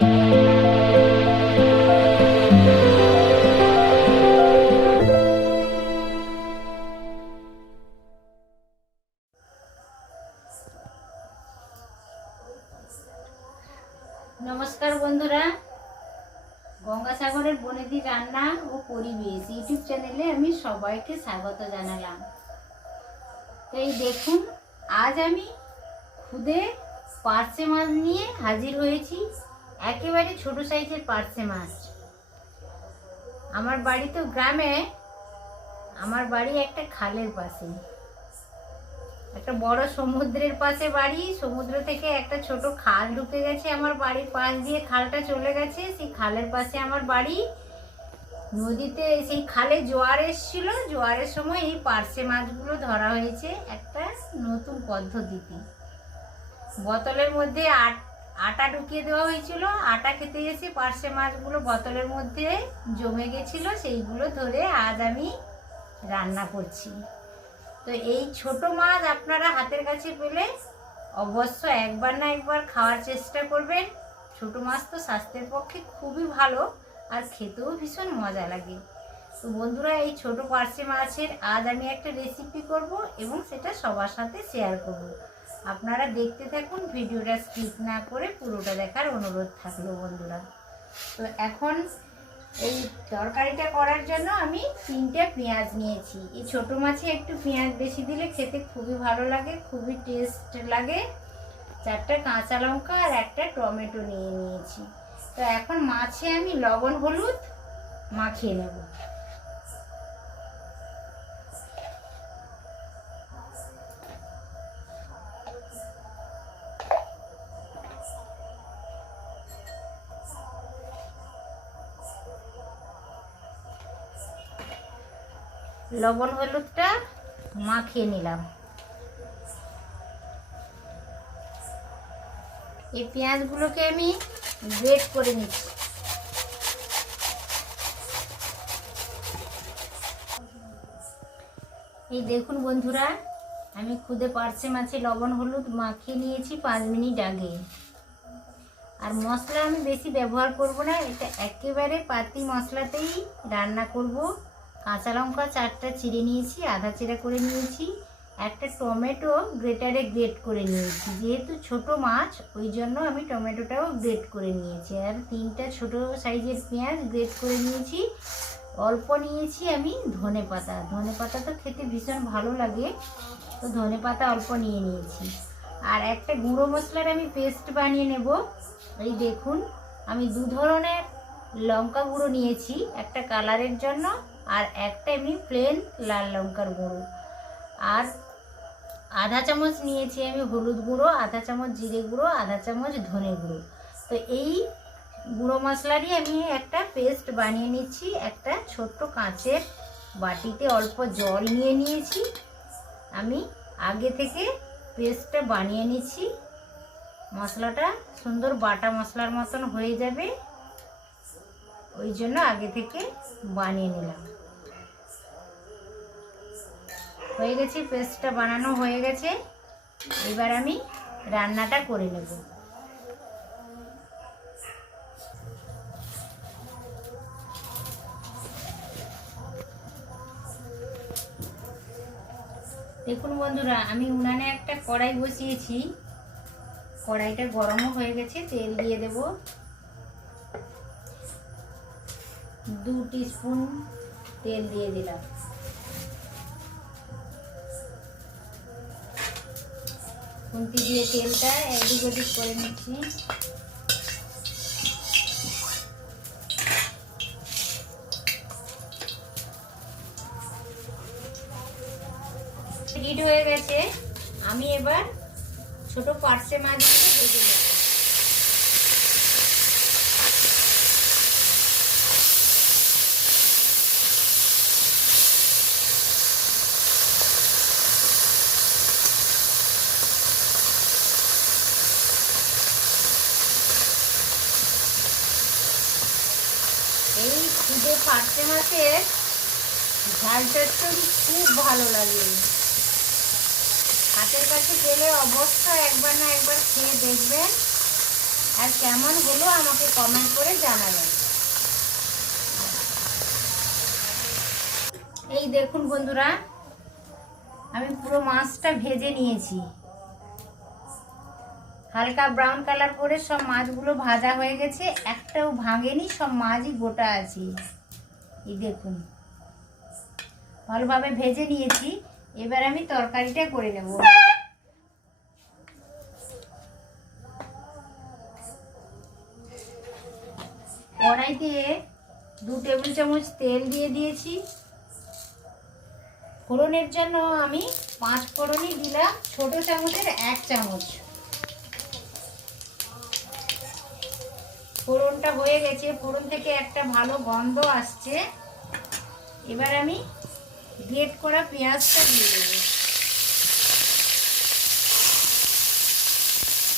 নমস্কার বন্ধুরা, গঙ্গাসাগরের বনেদি রান্না ও পরিবেশ ইউটিউব চ্যানেলে আমি সবাইকে স্বাগত জানালাম। তো এই দেখুন, আজ আমি খুদে পার্শে মাছ নিয়ে হাজির হয়েছি। একেবারে ছোট সাইজের পার্শে মাছ। আমার বাড়ি তো গ্রামে, আমার বাড়ি একটা খালের পাশে, একটা বড় সমুদ্রের পাশে বাড়ি। সমুদ্র থেকে একটা ছোট খাল ঢুকে গেছে আমার বাড়ির পাশ দিয়ে, খালটা চলে গেছে। সেই খালের পাশে আমার বাড়ি। নদীতে সেই খালে জোয়ার এসেছিল, জোয়ারের সময় এই পার্শে মাছগুলো ধরা হয়েছে একটা নতুন পদ্ধতিতে। বোতলের মধ্যে আটা ঢুকিয়ে দেওয়া হয়েছিল। আটা খেতে এসে পার্শে মাছগুলো বোতলের মধ্যে জমে গেছিল, সেইগুলো ধরে আজ আমি রান্না করছি। তো এই ছোট মাছ আপনারা হাতের কাছে পেলে অবশ্য একবার না একবার খাওয়ার চেষ্টা করবেন। ছোট মাছ তো স্বাস্থ্যের পক্ষে খুবই ভালো, আর খেতেও ভীষণ মজা লাগে। তো বন্ধুরা, এই ছোট পার্শে মাছের আজ আমি একটা রেসিপি করব এবং সেটা সবার সাথে শেয়ার করব। আপনারা দেখতে থাকুন, ভিডিওটা স্কিপ না করে পুরোটা দেখার অনুরোধ থাকলো বন্ধুরা। তো এখন এই তরকারিটা করার জন্য আমি 3টে পেঁয়াজ নিয়েছি। এই ছোটো মাছে একটু পেঁয়াজ বেশি দিলে খেতে খুবই ভালো লাগে, খুবই টেস্ট লাগে। 4টা কাঁচা লঙ্কা আর একটা টমেটো নিয়ে নিয়েছি। তো এখন মাছে আমি লবণ হলুদ মাখিয়ে নেব। লবণ হলুদটা মাখিয়ে নিলাম। এই পেঁয়াজগুলোকে আমি গ্রেট করে নিচ্ছি। এই দেখুন বন্ধুরা, আমি খুদে পার্শে মাছে লবণ হলুদ মাখিয়ে নিয়েছি 5 মিনিট আগে। আর মশলা আমি বেশি ব্যবহার করব না, এটা একেবারে পাতি মশলাতেই রান্না করব। কাঁচা লঙ্কা 4টা চিড়ে নিয়েছি, আধা চিড়া করে নিয়েছি। একটা টমেটো গ্রেটারে গ্রেট করে নিয়েছি। যেহেতু ছোট মাছ ওই জন্য আমি টমেটোটাও গ্রেট করে নিয়েছি। আর 3টা ছোট সাইজের পেঁয়াজ গ্রেট করে নিয়েছি। অল্প নিয়েছি আমি ধনে পাতা। ধনে পাতা তো খেতে ভীষণ ভালো লাগে, তো ধনে পাতা অল্প নিয়ে নিয়েছি। আর একটা গুঁড়ো মশলার আমি পেস্ট বানিয়ে নেব। এই দেখুন, আমি 2 ধরনের লঙ্কা গুঁড়ো নিয়েছি, একটা কালারের জন্য আর একটা এমনি প্লেন লাল লঙ্কার গুঁড়ো। আর আধা চামচ নিয়েছি আমি হলুদ গুঁড়ো, আধা চামচ জিরে গুঁড়ো, আধা চামচ ধনে গুঁড়ো। তো এই গুঁড়ো মশলারই আমি একটা পেস্ট বানিয়ে নিচ্ছি। একটা ছোট্ট কাঁচের বাটিতে অল্প জল নিয়ে নিয়েছি। আমি আগে থেকে পেস্টটা বানিয়ে নিচ্ছি। মশলাটা সুন্দর বাটা মশলার মতন হয়ে যাবে, ওই জন্য আগে থেকে বানিয়ে নিলাম। হয়ে গেছে, পেস্টটা বানানো হয়ে গেছে। এবার আমি রান্নাটা করে নেব। দেখুন বন্ধুরা, আমি উনানে একটা কড়াই বসিয়েছি। কড়াইটা গরমও হয়ে গেছে, তেল দিয়ে দেব। 2 টিস্পুন তেল দিয়ে দিলাম। খুন্তি দিয়ে তেলটা এদিক ওদিক করে নিচ্ছি। হিট হয়ে গেছে, আমি এবার ছোট পার্শে মাছগুলো ভেজে নেব। এই খুদে পার্শে মাছের ঝাল চচ্চড়ি খুব ভালো লাগে। হাতের কাছে পেলে অবশ্যই একবার না একবার খেয়ে দেখবেন, আর কেমন হলো আমাকে কমেন্ট করে জানাবেন। এই দেখুন বন্ধুরা, আমি পুরো মাছটা ভেজে নিয়েছি। হালকা ব্রাউন কালার করে সব মাছগুলো ভাজা হয়ে গেছে, একটাও ভাঙেনি, সব মাছই গোটা আছে। এই দেখুন ভালোভাবে ভেজে নিয়েছি। এবার আমি তরকারিটা করে নেব। কড়াইতে 2 টেবিল চামচ তেল দিয়ে দিয়েছি। ফোড়নের জন্য আমি 5 ফোড়নই দিলাম, ছোট চামচের 1 চামচ। ফোড়নটা হয়ে গেছে, ফোড়ন থেকে একটা ভালো গন্ধ আসছে। এবার আমি গ্রেট করা পেঁয়াজটা দিয়ে দেবো।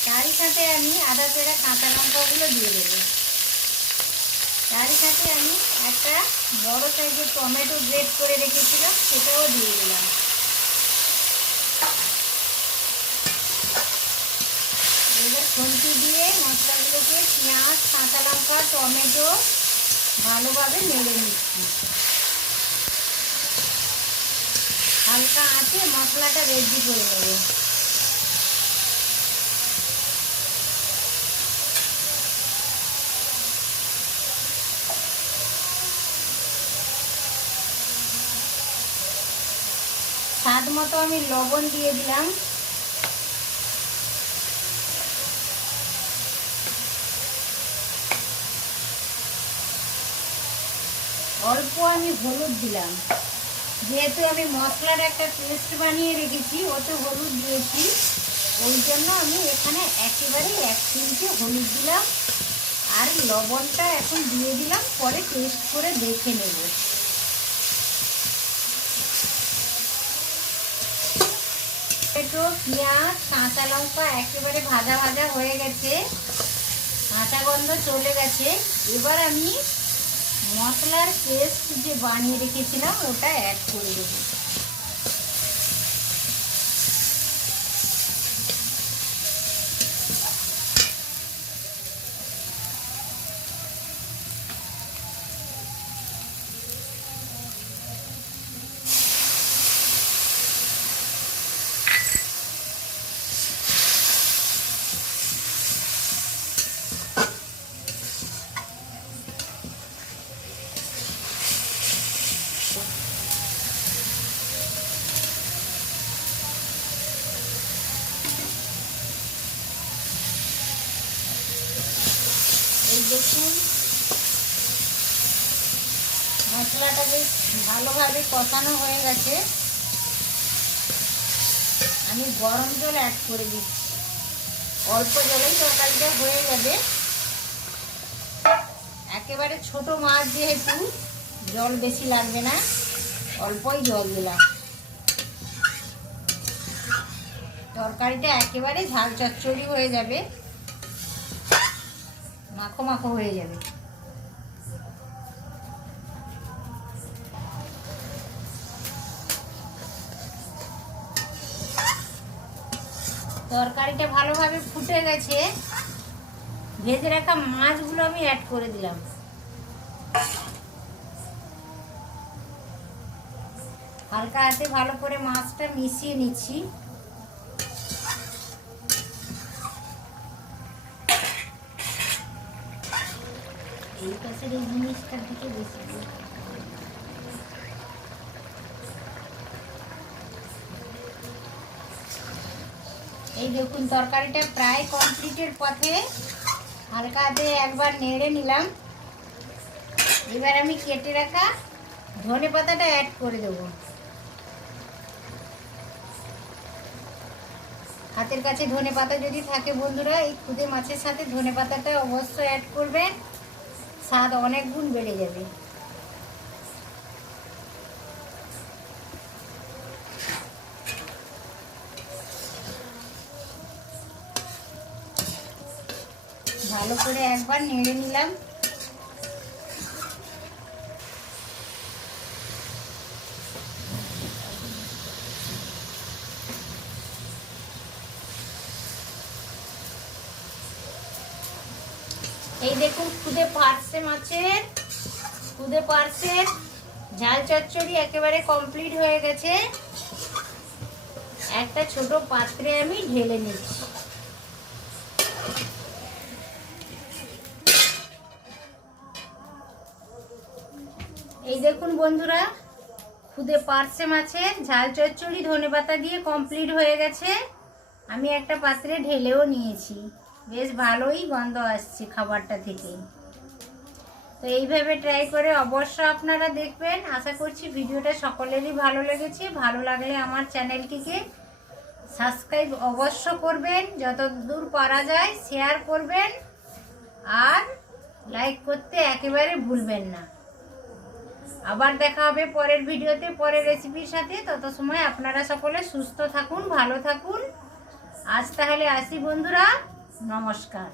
তারই সাথে আমি আদা পেড়া কাঁচা লঙ্কাগুলো দিয়ে দেবো। তারই সাথে আমি একটা বড় সাইজের টমেটো গ্রেট করে রেখেছিলাম, সেটাও দিয়ে দিলাম। এবার খুন্তি দিয়ে মশলাগুলোকে পেঁয়াজ, কাঁচা লঙ্কা, টমেটো ভালোভাবে নেড়ে নিচ্ছি। হালকা আঁচে মশলাটা রেডি করে নেব। স্বাদ মতো আমি লবণ দিয়ে দিলাম। অল্প আমি হলুদ দিলাম, যেহেতু আমি মশলার একটা পেস্ট বানিয়ে রেখেছি, ওতে হলুদ দিয়েছি, ওই জন্য আমি এখানে একেবারে 1 চিমটে হলুদ দিলাম। আর লবণটা এখন দিয়ে দিলাম, পরে টেস্ট করে দেখে নেব। টমেটো, পেঁয়াজ, কাঁচা লঙ্কা একেবারে ভাজা ভাজা হয়ে গেছে, কাঁচা গন্ধ চলে গেছে। এবার আমি মশলার পেস্ট যে বানিয়ে রেখেছিলাম ওটা অ্যাড করে দেবো। এই দেখুন মশলাটা বেশ ভালোভাবে কষানো হয়ে গেছে। আমি গরম জল অ্যাড করে দিচ্ছি। অল্প জলেই তরকারিটা হয়ে যাবে। একেবারে ছোট মাছ যেহেতু জল বেশি লাগবে না, অল্পই জল দিলাম। তরকারিটা একেবারে ঝাল চচ্চড়ি হয়ে যাবে, মাখো মাখো হয়ে যাবে। তরকারিটা ভালোভাবে ফুটে গেছে। ভেজে রাখা মাছগুলো আমি অ্যাড করে দিলাম। হালকা হাতে ভালো করে মাছটা মিশিয়ে নিচ্ছি। এই পাশের এই জিনিসটার দিকে বেশি এই দেখুন তরকারিটা প্রায় কমপ্লিটের পথে। হালকা হাতে একবার নেড়ে নিলাম। এবার আমি কেটে রাখা ধনেপাতাটা অ্যাড করে দেবো। হাতের কাছে ধনেপাতা যদি থাকে বন্ধুরা, এই খুদে মাছের সাথে ধনেপাতাটা অবশ্যই অ্যাড করবেন, স্বাদ অনেক গুণ বেড়ে যাবে। ভালো করে একবার নেড়ে নিলাম। এই দেখুন খুদে পার্সের ঝাল চচ্চড়ি একেবারে কমপ্লিট হয়ে গেছে। একটা ছোট পাত্রে আমি ঢেলে নিচ্ছি। এই দেখুন বন্ধুরা, খুদে পার্সে মাছের ঝাল চচ্চড়ি ধনেপাতা দিয়ে কমপ্লিট হয়ে গেছে। আমি একটা পাত্রে ঢেলেও নিয়েছি। বেশ ভালোই গন্ধ আসছে খাবারটা থেকে। তো এইভাবে ট্রাই করে অবশ্য আপনারা দেখবেন। আশা করছি ভিডিওটা সকলেরই ভালো লেগেছে। ভালো লাগলে আমার চ্যানেলটিকে সাবস্ক্রাইব অবশ্য করবেন, যতদূর পারা যায় শেয়ার করবেন, আর লাইক করতে একেবারে ভুলবেন না। আবার দেখা হবে পরের ভিডিওতে পরের রেসিপির সাথে। তত সময় আপনারা সকলে সুস্থ থাকুন, ভালো থাকুন। আজ তাহলে আসি বন্ধুরা, নমস্কার।